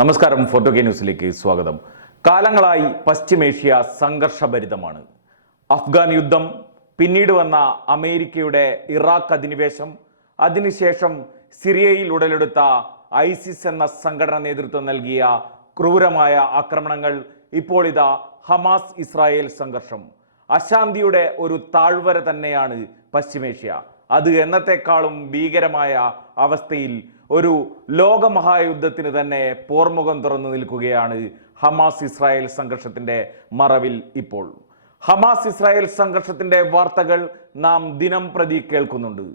നമസ്കാരം, photo K ന്യൂസിലേക്ക് സ്വാഗതം. കാലങ്ങളായി പശ്ചിമേഷ്യ സംഘർഷഭരിതമാണ്. അഫ്ഗാൻ യുദ്ധം, പിന്നീട് വന്ന അമേരിക്കയുടെ ഇറാഖ് അധിനിവേശം, അതിനുശേഷം സിറിയയിൽ ഉടലെടുത്ത ഐസിസ് എന്ന സംഘടന നേതൃത്വം നൽകിയ ക്രൂരമായ ആക്രമണങ്ങൾ, ഇപ്പോൾ ഇതാ ഹമാസ് ഇസ്രായേൽ സംഘർഷം. അശാന്തിയുടെ ഒരു താഴ്വര തന്നെയാണ് പശ്ചിമേഷ്യ. അത് എന്നത്തെക്കാളും ഭീകരമായ അവസ്ഥയിൽ ഒരു ലോകമഹായുദ്ധത്തിന് തന്നെ പോർമുഖം തുറന്നു നിൽക്കുകയാണ് ഹമാസ് ഇസ്രായേൽ സംഘർഷത്തിന്റെ മറവിൽ. ഇപ്പോൾ ഹമാസ് ഇസ്രായേൽ സംഘർഷത്തിന്റെ വാർത്തകൾ നാം ദിനം പ്രതി കേൾക്കുന്നുണ്ട്.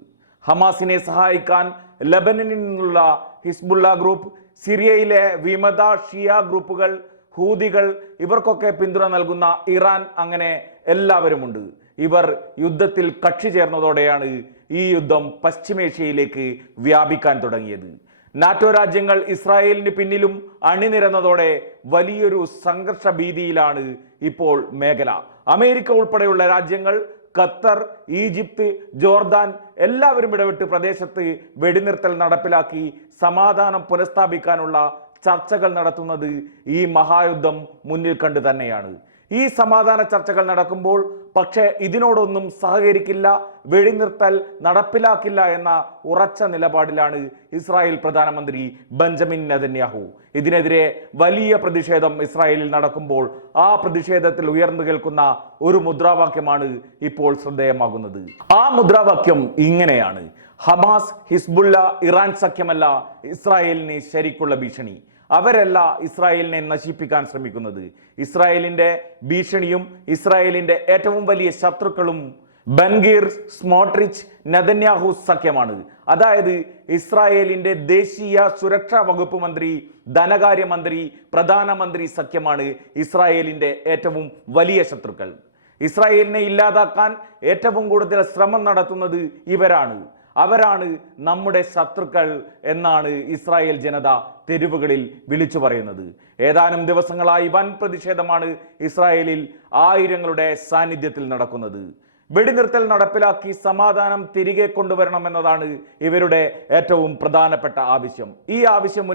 ഹമാസിനെ സഹായിക്കാൻ ലബനനിൽ നിന്നുള്ള ഹിസ്ബുള്ള ഗ്രൂപ്പ്, സിറിയയിലെ വിമത ഷിയ ഗ്രൂപ്പുകൾ, ഹൂതികൾ, ഇവർക്കൊക്കെ പിന്തുണ നൽകുന്ന ഇറാൻ, അങ്ങനെ എല്ലാവരുമുണ്ട്. ഇവർ യുദ്ധത്തിൽ കക്ഷി ചേർന്നതോടെയാണ് ഈ യുദ്ധം പശ്ചിമേഷ്യയിലേക്ക് വ്യാപിക്കാൻ തുടങ്ങിയത്. നാറ്റോ രാജ്യങ്ങൾ ഇസ്രായേലിന് പിന്നിലും അണിനിരന്നതോടെ വലിയൊരു സംഘർഷ ഭീതിയിലാണ് ഇപ്പോൾ മേഖല. അമേരിക്ക ഉൾപ്പെടെയുള്ള രാജ്യങ്ങൾ, ഖത്തർ, ഈജിപ്ത്, ജോർദാൻ എല്ലാവരും ഇടപെട്ട് പ്രദേശത്ത് വെടിനിർത്തൽ നടപ്പിലാക്കി സമാധാനം പുനഃസ്ഥാപിക്കാനുള്ള ചർച്ചകൾ നടത്തുന്നത് ഈ മഹായുദ്ധം മുന്നിൽ കണ്ട് തന്നെയാണ്. ഈ സമാധാന ചർച്ചകൾ നടക്കുമ്പോൾ പക്ഷേ ഇതിനോടൊന്നും സഹകരിക്കില്ല, വെടിനിർത്തൽ നടപ്പിലാക്കില്ല എന്ന ഉറച്ച നിലപാടിലാണ് ഇസ്രായേൽ പ്രധാനമന്ത്രി ബെഞ്ചമിൻ നെതന്യാഹു. ഇതിനെതിരെ വലിയ പ്രതിഷേധം ഇസ്രായേലിൽ നടക്കുമ്പോൾ ആ പ്രതിഷേധത്തിൽ ഉയർന്നു കേൾക്കുന്ന ഒരു മുദ്രാവാക്യമാണ് ഇപ്പോൾ ശ്രദ്ധേയമാകുന്നത്. ആ മുദ്രാവാക്യം ഇങ്ങനെയാണ്: ഹമാസ്, ഹിസ്ബുള്ള, ഇറാൻ സഖ്യമല്ല ഇസ്രായേലിന് ശരിക്കുള്ള ഭീഷണി. അവരല്ല ഇസ്രായേലിനെ നശിപ്പിക്കാൻ ശ്രമിക്കുന്നത്. ഇസ്രായേലിന്റെ ഭീഷണിയും ഇസ്രായേലിന്റെ ഏറ്റവും വലിയ ശത്രുക്കളും ബൻഗീർ, സ്മോട്രിച്ച്, നെതന്യാഹു സഖ്യമാണ്. അതായത് ഇസ്രായേലിന്റെ ദേശീയ സുരക്ഷാ വകുപ്പ് മന്ത്രി, ധനകാര്യമന്ത്രി, പ്രധാനമന്ത്രി സഖ്യമാണ് ഇസ്രായേലിന്റെ ഏറ്റവും വലിയ ശത്രുക്കൾ. ഇസ്രായേലിനെ ഇല്ലാതാക്കാൻ ഏറ്റവും കൂടുതൽ ശ്രമം നടത്തുന്നത് ഇവരാണ്. അവരാണ് നമ്മുടെ ശത്രുക്കൾ എന്നാണ് ഇസ്രായേൽ ജനത തെരുവുകളിൽ വിളിച്ചു പറയുന്നത്. ഏതാനും ദിവസങ്ങളായി വൻ പ്രതിഷേധമാണ് ഇസ്രായേലിൽ ആയിരങ്ങളുടെ സാന്നിധ്യത്തിൽ നടക്കുന്നത്. വെടിനിർത്തൽ നടപ്പിലാക്കി സമാധാനം തിരികെ കൊണ്ടുവരണമെന്നതാണ് ഇവരുടെ ഏറ്റവും പ്രധാനപ്പെട്ട ആവശ്യം. ഈ ആവശ്യം